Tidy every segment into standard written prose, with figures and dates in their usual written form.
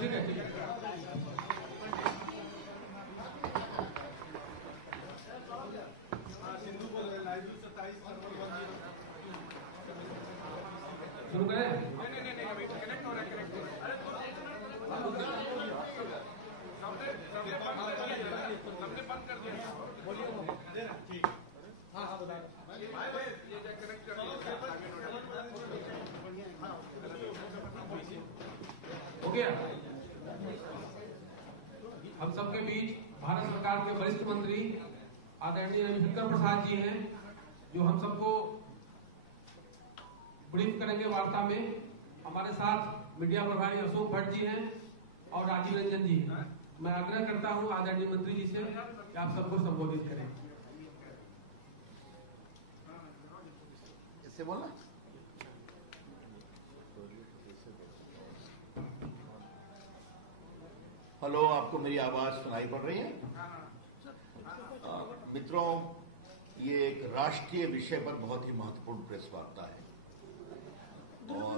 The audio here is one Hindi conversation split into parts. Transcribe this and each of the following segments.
ठीक है, ठीक है। शुरू करें? कनेक्ट हो रहा है, कनेक्ट हो रहा है। सबने बंद कर दिया। ठीक। हाँ हाँ बताइए। कनेक्ट कर हो गया। हम सबके बीच भारत सरकार के वरिष्ठ मंत्री आदरणीय रविशंकर प्रसाद जी हैं, जो हम सबको ब्रीफ करेंगे वार्ता में। हमारे साथ मीडिया प्रभारी अशोक भट्ट जी हैं और राजीव रंजन जी हैं। मैं आग्रह करता हूं आदरणीय मंत्री जी से कि आप सबको संबोधित करें। इससे बोलना। हेलो, आपको मेरी आवाज सुनाई पड़ रही है? मित्रों, ये एक राष्ट्रीय विषय पर बहुत ही महत्वपूर्ण प्रेस वार्ता है और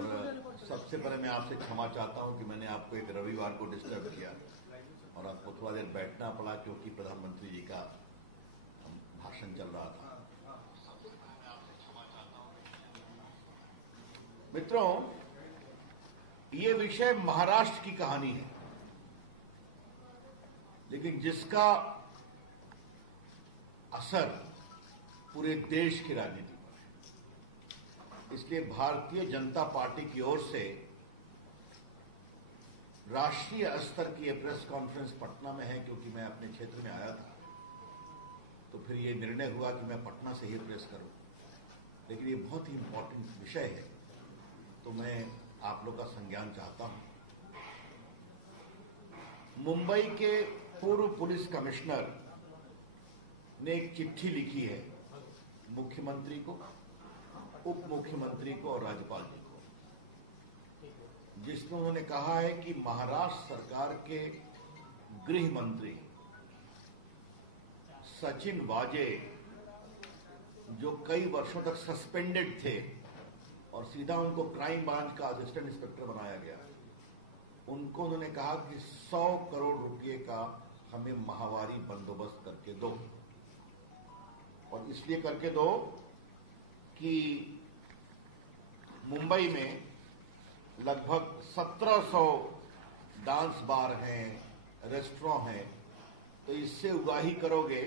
सबसे पहले मैं आपसे क्षमा चाहता हूं कि मैंने आपको एक रविवार को डिस्टर्ब किया और आपको थोड़ा देर बैठना पड़ा क्योंकि प्रधानमंत्री जी का भाषण चल रहा था। मित्रों, ये विषय महाराष्ट्र की कहानी है, लेकिन जिसका असर पूरे देश की राजनीति पर है। इसलिए भारतीय जनता पार्टी की ओर से राष्ट्रीय स्तर की यह प्रेस कॉन्फ्रेंस पटना में है, क्योंकि मैं अपने क्षेत्र में आया था तो फिर यह निर्णय हुआ कि मैं पटना से ही प्रेस करूं। लेकिन ये बहुत ही इंपॉर्टेंट विषय है, तो मैं आप लोग का संज्ञान चाहता हूं। मुंबई के पूर्व पुलिस कमिश्नर ने एक चिट्ठी लिखी है मुख्यमंत्री को, उप मुख्यमंत्री को और राज्यपाल जी को, जिसमें उन्होंने कहा है कि महाराष्ट्र सरकार के गृह मंत्री सचिन वाजे, जो कई वर्षों तक सस्पेंडेड थे और सीधा उनको क्राइम ब्रांच का असिस्टेंट इंस्पेक्टर बनाया गया, उनको उन्होंने कहा कि 100 करोड़ रुपए का हमें माहवारी बंदोबस्त करके दो। और इसलिए करके दो कि मुंबई में लगभग 1700 डांस बार हैं, रेस्टोरेंट हैं, तो इससे उगाही करोगे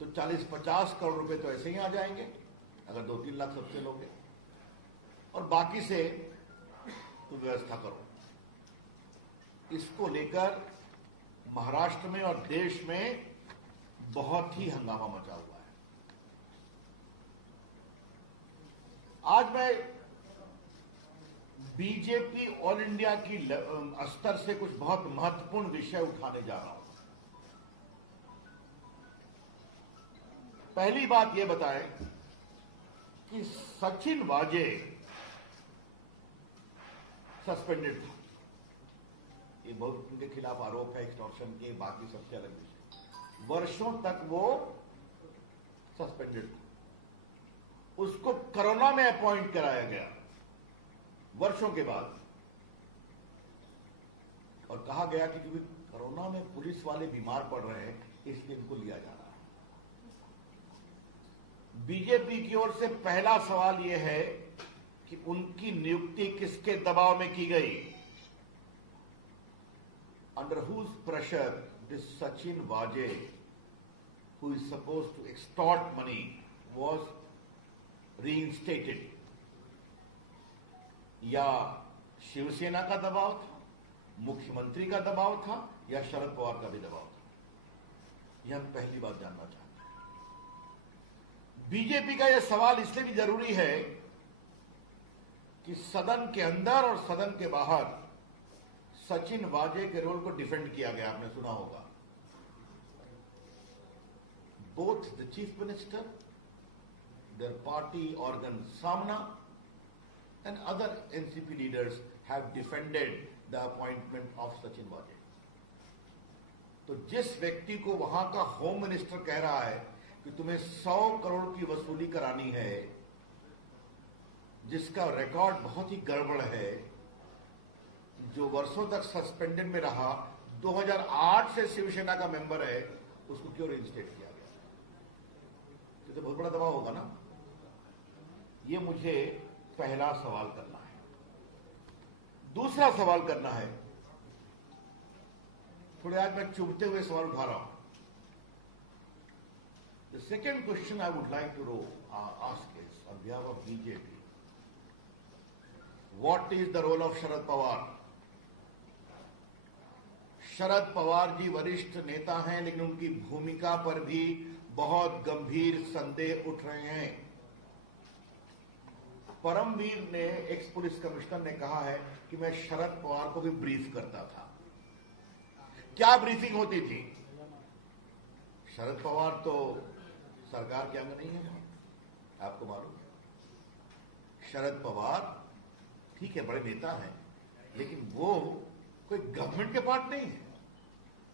तो 40-50 करोड़ रुपए तो ऐसे ही आ जाएंगे अगर 2-3 लाख सबसे लोगे, और बाकी से तो व्यवस्था करो। इसको लेकर महाराष्ट्र में और देश में बहुत ही हंगामा मचा हुआ है। आज मैं बीजेपी ऑल इंडिया की स्तर से कुछ बहुत महत्वपूर्ण विषय उठाने जा रहा हूं। पहली बात यह बताएं कि सचिन वाजे सस्पेंडेड था। ये बहुत उनके खिलाफ आरोप है एक्सटॉर्शन के, बाकी सबसे अलग विषय। वर्षों तक वो सस्पेंडेड था। उसको कोरोना में अपॉइंट कराया गया वर्षों के बाद, और कहा गया कि क्योंकि कोरोना में पुलिस वाले बीमार पड़ रहे हैं इसलिए इनको लिया जा रहा है। बीजेपी की ओर से पहला सवाल यह है कि उनकी नियुक्ति किसके दबाव में की गई? Under whose pressure this Sachin Vaje, who is supposed to extort money, was reinstated? या शिवसेना का दबाव था, मुख्यमंत्री का दबाव था, या शरद पवार का भी दबाव था? यह हम पहली बात जानना चाहते हैं। बीजेपी का यह सवाल इसलिए भी जरूरी है कि सदन के अंदर और सदन के बाहर सचिन वाजे के रोल को डिफेंड किया गया। आपने सुना होगा, both the chief minister, their party organ Saamana and other NCP leaders have defended the appointment of Sachin Waze. तो जिस व्यक्ति को वहां का होम मिनिस्टर कह रहा है कि तुम्हें 100 करोड़ की वसूली करानी है, जिसका रिकॉर्ड बहुत ही गड़बड़ है, जो वर्षों तक सस्पेंडेड में रहा, 2008 से शिवसेना का मेंबर है, उसको क्यों रिइंस्टेट किया गया? तो बहुत बड़ा दबाव होगा ना। ये मुझे पहला सवाल करना है। दूसरा सवाल करना है, थोड़े आज मैं चुभते हुए सवाल उठा रहा हूं। The second question I would like to ask is on behalf of BJP, what is the role of Sharad Pawar? Sharad Pawar ji वरिष्ठ नेता हैं, लेकिन उनकी भूमिका पर भी बहुत गंभीर संदेह उठ रहे हैं। परमवीर ने, एक्स पुलिस कमिश्नर ने कहा है कि मैं शरद पवार को भी ब्रीफ करता था। क्या ब्रीफिंग होती थी? शरद पवार तो सरकार के अंग नहीं है, आपको मालूम है। शरद पवार ठीक है, बड़े नेता हैं, लेकिन वो कोई गवर्नमेंट के पार्ट नहीं है।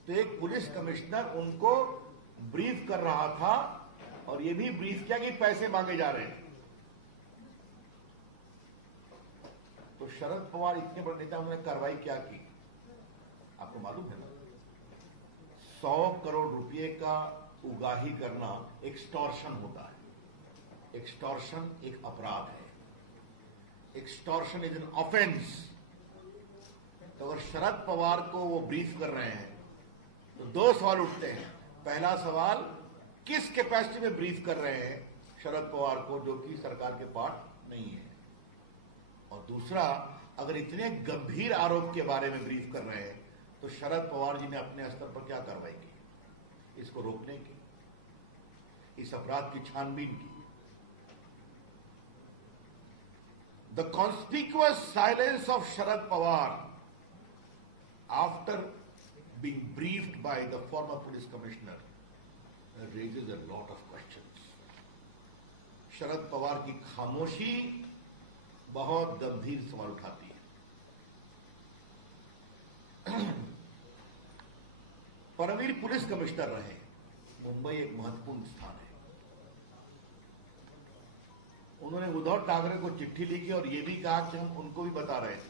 तो एक पुलिस कमिश्नर उनको ब्रीफ कर रहा था, और ये भी ब्रीफ किया कि पैसे मांगे जा रहे हैं। तो शरद पवार इतने बड़े नेता, उन्होंने कार्रवाई क्या की, आपको मालूम है ना? 100 करोड़ रुपए का उगाही करना एक्सटॉर्शन होता है। एक्सटॉर्शन एक अपराध है। Extortion is an offence. तो अगर शरद पवार को वो ब्रीफ कर रहे हैं तो दो सवाल उठते हैं। पहला सवाल, किस कैपेसिटी में ब्रीफ कर रहे हैं शरद पवार को, जो कि सरकार के पार्ट नहीं है? और दूसरा, अगर इतने गंभीर आरोप के बारे में ब्रीफ कर रहे हैं तो शरद पवार जी ने अपने स्तर पर क्या कार्रवाई की इसको रोकने की, इस अपराध की छानबीन की? The conspicuous silence of Sharad Pawar after being briefed by the former police commissioner raises a lot of questions. Sharad Pawar की खामोशी बहुत गंभीर सवाल उठाती है। परमवीर पुलिस कमिश्नर रहे। मुंबई एक महत्वपूर्ण स्थान है। उन्होंने उद्धव ठाकरे को चिट्ठी लिखी और यह भी कहा कि हम उनको भी बता रहे थे।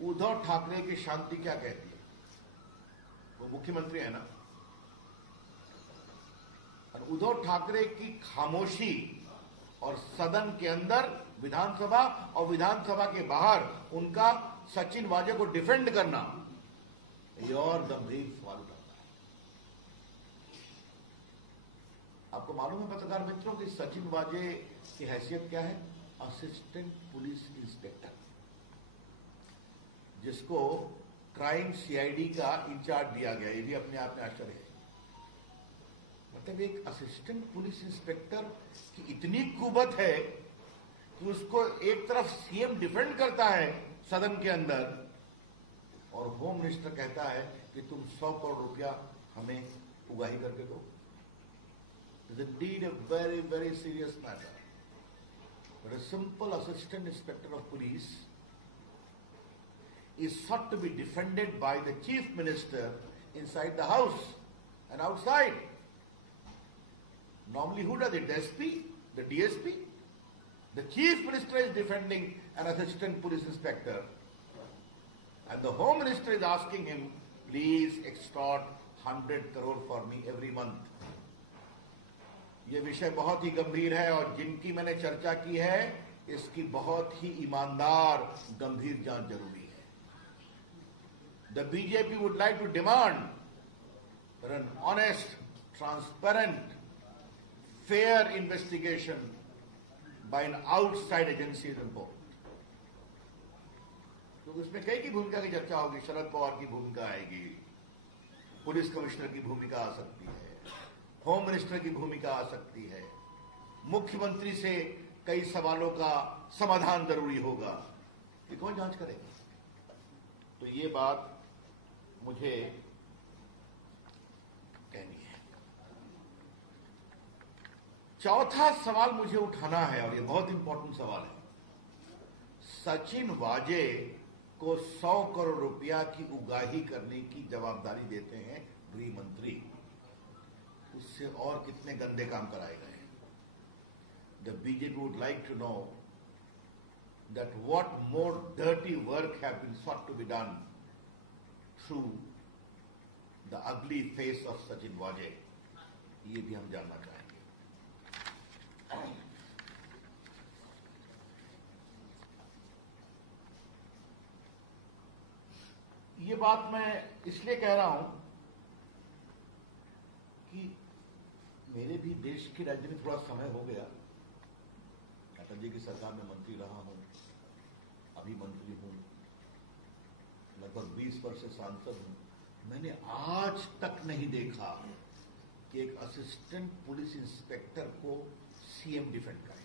उद्धव ठाकरे की शांति क्या कहती है? वो मुख्यमंत्री है ना। और उद्धव ठाकरे की खामोशी और सदन के अंदर विधानसभा और विधानसभा के बाहर उनका सचिन वाजे को डिफेंड करना, ये और गंभीर सवाल उठाता है। आपको मालूम है पत्रकार मित्रों कि सचिन वाजे की हैसियत क्या है? असिस्टेंट पुलिस इंस्पेक्टर, जिसको क्राइम सीआईडी का इंचार्ज दिया गया। ये भी अपने आप में आश्चर्य है। मतलब एक असिस्टेंट पुलिस इंस्पेक्टर की इतनी कुबत है कि उसको एक तरफ सीएम डिफेंड करता है सदन के अंदर, और होम मिनिस्टर कहता है कि तुम 100 करोड़ रुपया हमें उगाही करके दो। It's indeed a very very serious matter. But a simple assistant inspector of police is sought to be defended by the chief minister inside the house and outside. Normally who does it? The SP? The DSP? The chief minister is defending an assistant police inspector, and the home minister is asking him, please extort 100 crore for me every month. ये विषय बहुत ही गंभीर है, और जिनकी मैंने चर्चा की है इसकी बहुत ही ईमानदार गंभीर जांच जरूरी है। The BJP would like to demand for an honest, transparent, fair investigation by an outside agency is important. तो इसमें कई की भूमिका की चर्चा होगी। शरद पवार की भूमिका आएगी, पुलिस कमिश्नर की भूमिका आ सकती है, होम मिनिस्टर की भूमिका आ सकती है, मुख्यमंत्री से कई सवालों का समाधान जरूरी होगा। ये कौन जांच करेगा? तो ये बात मुझे कहनी है। चौथा सवाल मुझे उठाना है, और ये बहुत इंपॉर्टेंट सवाल है। सचिन वाजे को 100 करोड़ रुपया की उगाही करने की जवाबदारी देते हैं गृह मंत्री। उससे और कितने गंदे काम कराए गए? The BJP would like to know that what more dirty work have been sought to be done through the ugly face of Sachin Wajay, ये भी हम जानना चाहेंगे। ये बात मैं इसलिए कह रहा हूं कि मेरे भी देश की राजनीति में थोड़ा समय हो गया। अटल जी की सरकार में मंत्री रहा हूं, अभी मंत्री हूं, लगभग 20 वर्ष से सांसद हूं। मैंने आज तक नहीं देखा कि एक असिस्टेंट पुलिस इंस्पेक्टर को सीएम डिफेंड करे।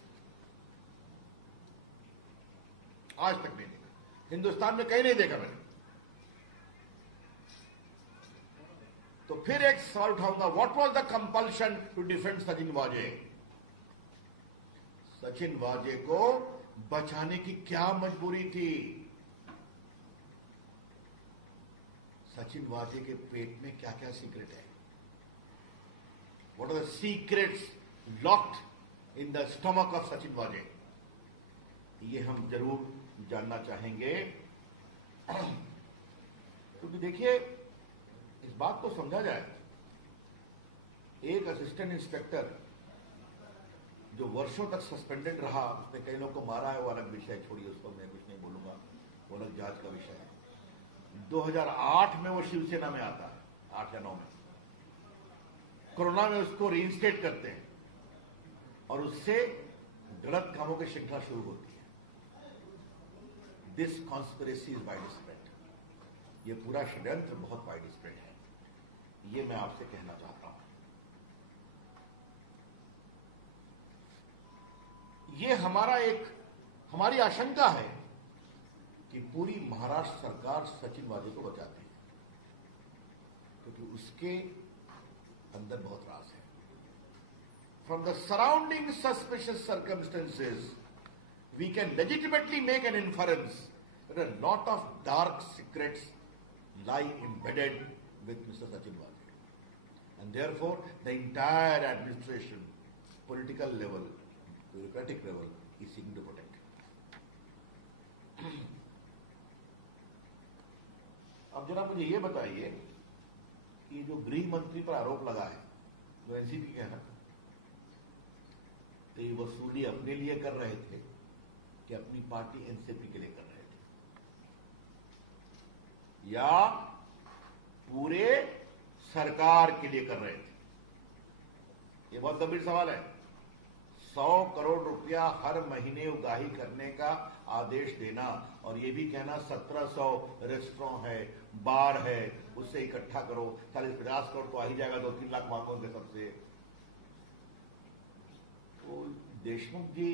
आज तक नहीं देखा, हिंदुस्तान में कहीं नहीं देखा मैंने। तो फिर एक सवाल उठाऊंगा, what was the compulsion to defend Sachin Vaze? Sachin वाजे को बचाने की क्या मजबूरी थी? सचिन वाजे के पेट में क्या क्या सीक्रेट है? What are the secrets locked in the stomach of Sachin Vaze? ये हम जरूर जानना चाहेंगे। क्योंकि देखिए, इस बात को समझा जाए, एक असिस्टेंट इंस्पेक्टर जो वर्षों तक सस्पेंडेड रहा, उसने कई लोगों को मारा है, वो अलग विषय, छोड़िए, उस पर मैं कुछ नहीं बोलूंगा, वो अलग जांच का विषय है। 2008 में वो शिवसेना में आता है, 8 या 9 में। कोरोना में उसको रीइंस्टेट करते हैं और उससे गलत कामों की श्रृंखला शुरू होती है। This conspiracy is wide spread. ये पूरा षड्यंत्र बहुत वाइड स्प्रेड है, ये मैं आपसे कहना चाहता हूं। ये हमारी आशंका है कि पूरी महाराष्ट्र सरकार सचिन वाजे को बचाती है, क्योंकि उसके अंदर बहुत राज है। From the surrounding suspicious circumstances we can legitimately make an inference that a lot of dark secrets lie embedded with Mr. Sachin Wajay. And therefore, the entire administration, political level, bureaucratic level, is seeking to protect him. अब जरा मुझे ये बताइए कि जो गृह मंत्री पर आरोप लगा है, जो एनसीपी के हैं, तो ये वसूली अपने लिए कर रहे थे कि अपनी पार्टी एनसीपी के लिए कर रहे थे, या पूरे सरकार के लिए कर रहे थे? ये बहुत गंभीर सवाल है। 100 करोड़ रुपया हर महीने उगाही करने का आदेश देना और ये भी कहना 1700 रेस्टोरेंट है, बार है, उससे इकट्ठा करो, 40-50 करोड़ तो आ ही जाएगा, 2-3 लाख मांगोगे सबसे। तो देशमुख जी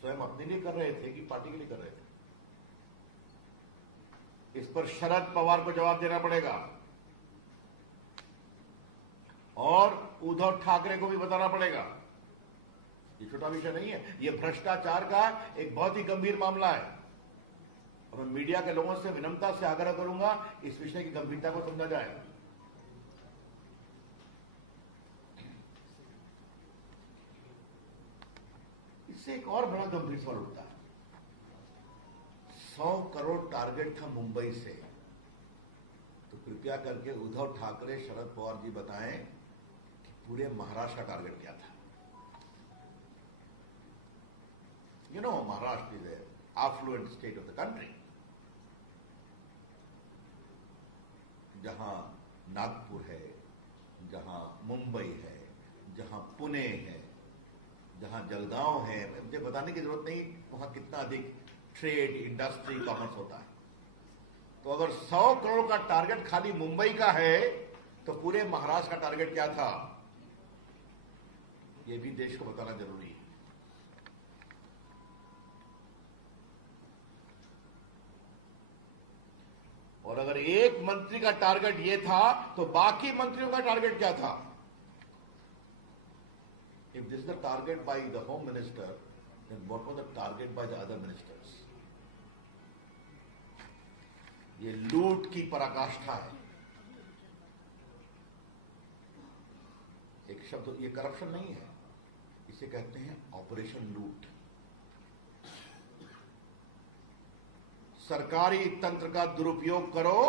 स्वयं अपने लिए कर रहे थे कि पार्टी के लिए कर रहे थे? इस पर शरद पवार को जवाब देना पड़ेगा और उद्धव ठाकरे को भी बताना पड़ेगा। ये छोटा विषय नहीं है, ये भ्रष्टाचार का एक बहुत ही गंभीर मामला है और मैं मीडिया के लोगों से विनम्रता से आग्रह करूंगा इस विषय की गंभीरता को समझा जाए। इससे एक और बड़ा गंभीर सवाल उठता है। 100 करोड़ टारगेट था मुंबई से, तो कृपया करके उद्धव ठाकरे, शरद पवार जी बताएं कि पूरे महाराष्ट्र का टारगेट क्या था? You know, Maharashtra is a affluent state of the country, जहां नागपुर है, जहां मुंबई है, जहां पुणे है, जहां जलगांव है। मुझे बताने की जरूरत नहीं वहां कितना अधिक ट्रेड, इंडस्ट्री, कॉमर्स होता है। तो अगर 100 करोड़ का टारगेट खाली मुंबई का है, तो पूरे महाराष्ट्र का टारगेट क्या था? यह भी देश को बताना जरूरी है। और अगर एक मंत्री का टारगेट यह था, तो बाकी मंत्रियों का टारगेट क्या था? If this is the target by the home minister, then what was the target by the other ministers? ये लूट की पराकाष्ठा है। एक शब्द, ये करप्शन नहीं है, इसे कहते हैं ऑपरेशन लूट। सरकारी तंत्र का दुरुपयोग करो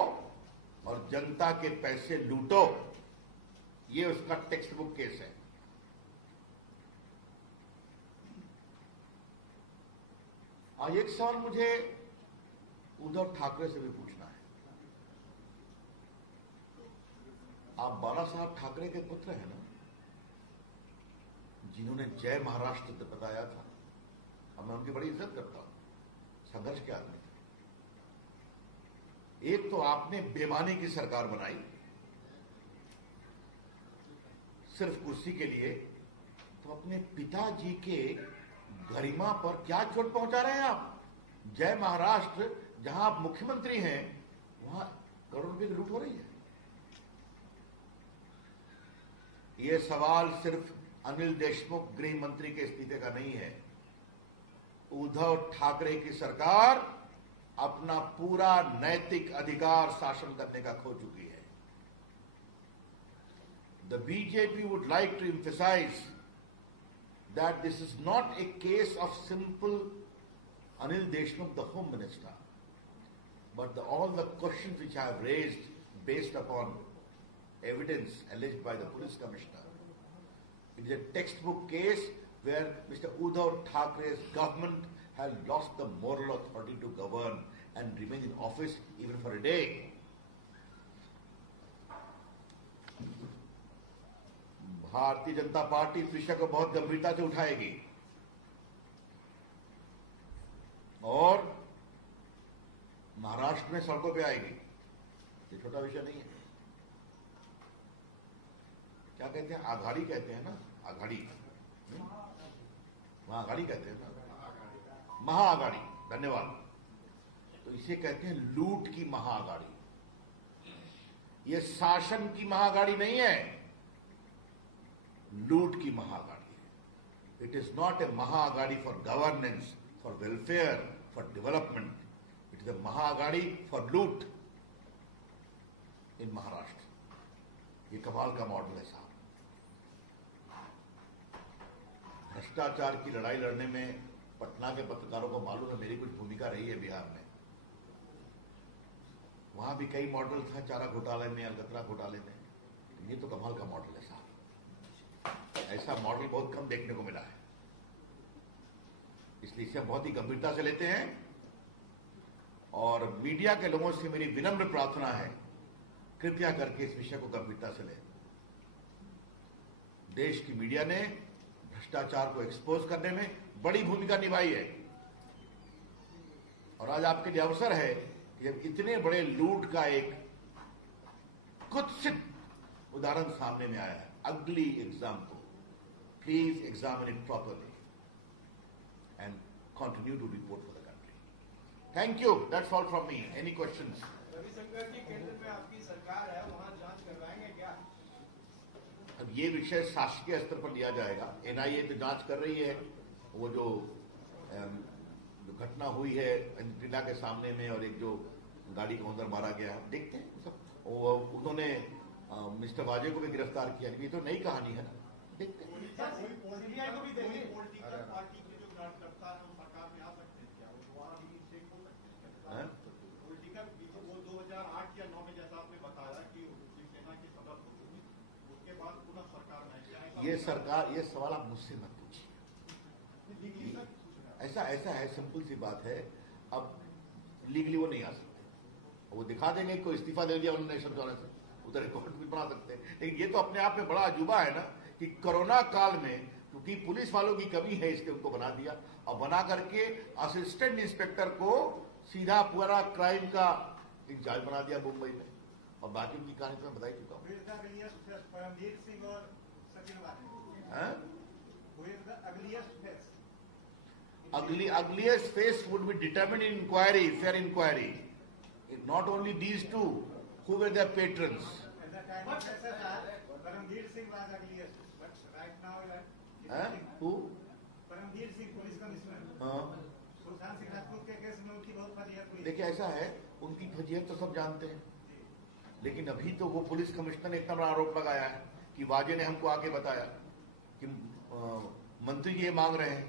और जनता के पैसे लूटो, ये उसका टेक्स्ट बुक केस है। आज एक सवाल मुझे उद्धव ठाकरे से भी पूछना है। आप बाला साहब ठाकरे के पुत्र हैं ना, जिन्होंने जय महाराष्ट्र बताया था, और मैं उनकी बड़ी इज्जत करता हूं, संघर्ष के आदमी थे। एक तो आपने बेईमानी की सरकार बनाई सिर्फ कुर्सी के लिए, तो अपने पिताजी के गरिमा पर क्या चोट पहुंचा रहे हैं आप? जय महाराष्ट्र जहां आप मुख्यमंत्री हैं, वहां करोड़ रुपए की लूट हो रही है। यह सवाल सिर्फ अनिल देशमुख गृह मंत्री के इस्तीफे का नहीं है। उद्धव ठाकरे की सरकार अपना पूरा नैतिक अधिकार शासन करने का खो चुकी है। The BJP would like to emphasize that this is not a case of simple Anil Deshmukh, the Home Minister, but all the questions which I have raised based upon evidence alleged by the Police Commissioner. It is a textbook case where Mr. Uddhav Thackeray's government has lost the moral authority to govern and remain in office even for a day. Bharatiya Janata party इस विषय को बहुत गंभीरता से उठाएगी और महाराष्ट्र में सड़कों पे आएगी। ये छोटा विषय नहीं है। क्या कहते हैं? आघाड़ी कहते हैं ना, आघाड़ी, महाआघाड़ी कहते हैं ना, महाआघाड़ी, धन्यवाद। तो इसे कहते हैं लूट की महाआघाड़ी। ये शासन की महाआघाड़ी नहीं है, लूट की महाआघाड़ी है। It is not a Maha Aghadi for governance, for welfare, for development. It is a Maha Aghadi for लूट इन महाराष्ट्र। ये कमाल का मॉडल है साहब। भ्रष्टाचार की लड़ाई लड़ने में पटना के पत्रकारों को मालूम है मेरी कुछ भूमिका रही है बिहार में। वहां भी कई मॉडल था, चारा घोटाले में, अलकतरा घोटाले में। ये तो कमाल का मॉडल है साहब। ऐसा मॉडल बहुत कम देखने को मिला है, इसलिए इसे बहुत ही गंभीरता से लेते हैं। और मीडिया के लोगों से मेरी विनम्र प्रार्थना है, कृपया करके इस विषय को गंभीरता से लें। देश की मीडिया ने भ्रष्टाचार को एक्सपोज करने में बड़ी भूमिका निभाई है और आज आपके लिए अवसर है कि जब इतने बड़े लूट का एक कुत्सित उदाहरण सामने में आया है, ugly example, please examine it properly and continue to report for the country. Thank you. That's all from me. Any questions? Ravishankar जी, केंद्र में आपकी सरकार है, वहां जांच करवाएंगे क्या? अब ये विषय शासकीय स्तर पर लिया जाएगा। एनआईए तो जांच कर रही है। वो जो घटना हुई है टिला के सामने में और एक जो गाड़ी को अंदर मारा गया, देखते हैं सब। उन्होंने मिस्टर वाजे को भी गिरफ्तार किया। ये तो नई कहानी है ना, देखते हैं। ये सरकार, ये सवाल आप मुझसे मत पूछिए। ऐसा है, सिंपल सी बात है। अब लीगली वो नहीं आ सकते, वो दिखा देंगे कोई इस्तीफा दे दिया उन्होंने समझौने से, उधर रिकॉर्ड भी बना सकते हैं। लेकिन ये तो अपने आप में बड़ा अजूबा है ना कि कोरोना काल में क्योंकि पुलिस वालों की कमी है, इसके उनको बना दिया और बना करके असिस्टेंट इंस्पेक्टर को सीधा पूरा क्राइम का इंचार्ज बना दिया मुंबई में। और बाकी उनकी कहानी तो मैं बता ही चुका हूँ। Ugliest face would be determined in inquiry, fair inquiry. Not only these two, who were their patrons? Paramveer Singh was ugliest, but right now Who? Paramveer Singh, police commissioner. Sushant Singh Rajput के केस में उनकी बहुत फजीहत हुई। देखिए ऐसा है, उनकी फजीहत तो सब जानते हैं, लेकिन अभी तो वो पुलिस कमिश्नर ने इतना बड़ा आरोप लगाया है कि वाजे ने हमको आके बताया कि मंत्री जी ये मांग रहे हैं,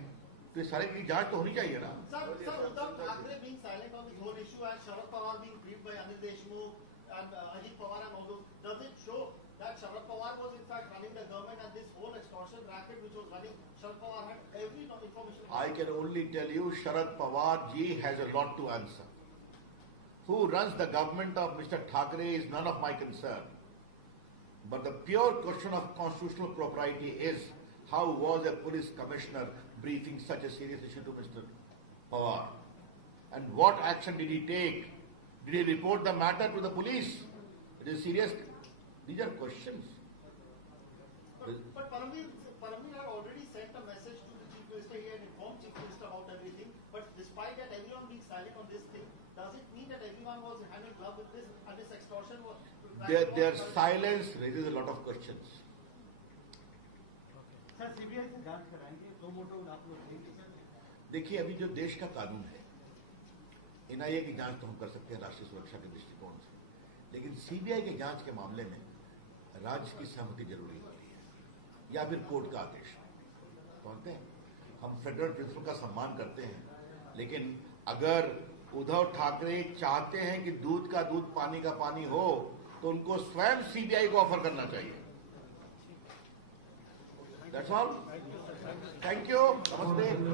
तो ये सारे की जांच तो होनी चाहिए ना। Uddhav Thackeray being silent on his own issue and Sharad Pawar being briefed by Anil Deshmukh and Ajit Pawar and all those, does it show that Sharad Pawar was in fact running the government and this whole extortion racket which was running, Sharad Pawar had every information? I can only tell you Sharad Pawar ji has a lot to answer. Who runs the government of Mr. Thackeray is none of my concern. But the pure question of constitutional propriety is, how was a police commissioner briefing such a serious issue to Mr. Pawar? And what action did he take? Did he report the matter to the police? It is serious. These are questions. But Paramveer had already sent a message to the Chief Minister. He had informed Chief Minister about everything. But despite that, everyone being silent on this thing, does it mean that everyone was hand in glove with this and this extortion was... Their silence raises a lot of questions. Sir CBI से जांच कराएंगे, दो मोटो आप लोग देंगे सर? देखिए, अभी जो देश का कानून है, एनआईए की जांच तो हम कर सकते हैं राष्ट्रीय सुरक्षा के दृष्टिकोण से, लेकिन सीबीआई की जांच के मामले में राज्य की सहमति जरूरी होती है या फिर कोर्ट का आदेश। समझते हैं, हम फेडरल प्रिंसिपल का सम्मान करते हैं, लेकिन अगर उद्धव ठाकरे चाहते हैं कि दूध का दूध पानी का पानी हो, तो उनको स्वयं सीबीआई को ऑफर करना चाहिए। That's all. Thank you. Namaste.